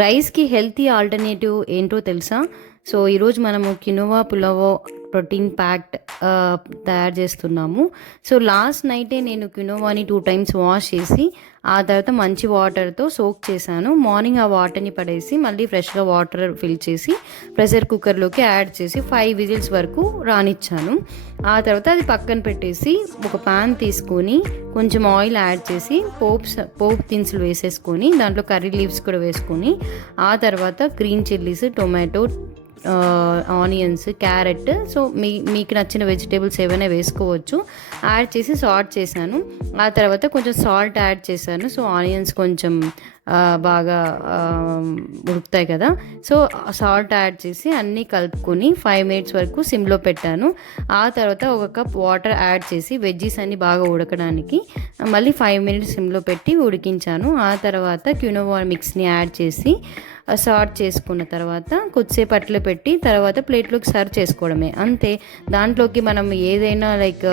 రైస్‌కి healthy alternative ఏంటో తెలుసా? సో, ఈరోజు మనము కినోవా పులావో ప్రోటీన్ ప్యాక్డ్ తయారు చేస్తున్నాము. సో, లాస్ట్ నైటే నేను కినోవాని 2 టైమ్స్ వాష్ చేసి, ఆ తర్వాత మంచి వాటర్‌తో సోక్ చేశాను. మార్నింగ్ ఆ వాటర్‌ని పడేసి, మళ్ళీ ఫ్రెష్‌గా వాటర్ ఫిల్ చేసి, ప్రెషర్ కుక్కర్‌లోకి యాడ్ చేసి 5 విజిల్స్ వరకు రానిచ్చాను. ఆ తర్వాత అది పక్కన పెట్టేసి, ఒక పాన్ తీసుకొని, కొంచెం ఆయిల్ యాడ్ చేసి, పోపు దినుసులు వేసేసుకొని, దాంట్లో కర్రీ లీవ్స్ కూడా వేసుకొని, ఆ తర్వాత green chillies, tomato, onions, carrot, so మీకు నచ్చిన వెజిటేబుల్స్ ఏవైనా వేసుకోవచ్చు. యాడ్ చేసి సాల్ట్ చేశాను. ఆ తర్వాత కొంచెం సాల్ట్ యాడ్ చేశాను. సో ఆనియన్స్ కొంచెం బాగా ఉడుకుతాయి కదా. సో సాల్ట్ యాడ్ చేసి అన్నీ కలుపుకొని 5 మినిట్స్ వరకు సిమ్లో పెట్టాను. ఆ తర్వాత ఒక కప్ వాటర్ యాడ్ చేసి వెజ్జీస్ అన్నీ బాగా ఉడకడానికి మళ్ళీ 5 మినిట్స్ సిమ్లో పెట్టి ఉడికించాను. ఆ తర్వాత క్యూనోవా మిక్స్ని యాడ్ చేసి సార్ట్ చేసుకున్న తర్వాత కొద్దిసేపు అట్లా పెట్టి తర్వాత ప్లేట్లోకి సర్వ్ చేసుకోవడమే, అంతే. దాంట్లోకి మనం ఏదైనా లైక్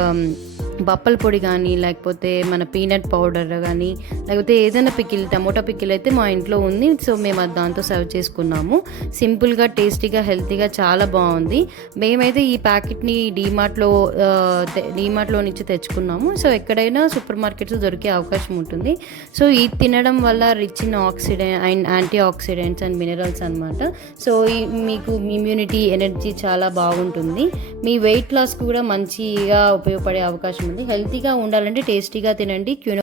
బప్పల పొడి కానీ, లేకపోతే మన పీనట్ పౌడర్ కానీ, లేకపోతే ఏదైనా పికిల్, టమోటా పికిల్ అయితే మా ఇంట్లో ఉంది. సో మేము అది దాంతో సర్వ్ చేసుకున్నాము. సింపుల్గా, టేస్టీగా, హెల్తీగా చాలా బాగుంది. మేమైతే ఈ ప్యాకెట్ని డీమార్ట్లో నుంచి తెచ్చుకున్నాము. సో ఎక్కడైనా సూపర్ మార్కెట్స్ దొరికే అవకాశం ఉంటుంది. సో ఇది తినడం వల్ల rich in and antioxidants and minerals అనమాట. సో మీకు ఇమ్యూనిటీ, ఎనర్జీ చాలా బాగుంటుంది. మీ వెయిట్ లాస్కి కూడా మంచిగా ఉపయోగపడే అవకాశం ఉంది. హెల్తీగా ఉండాలంటే టేస్టీగా తినండి.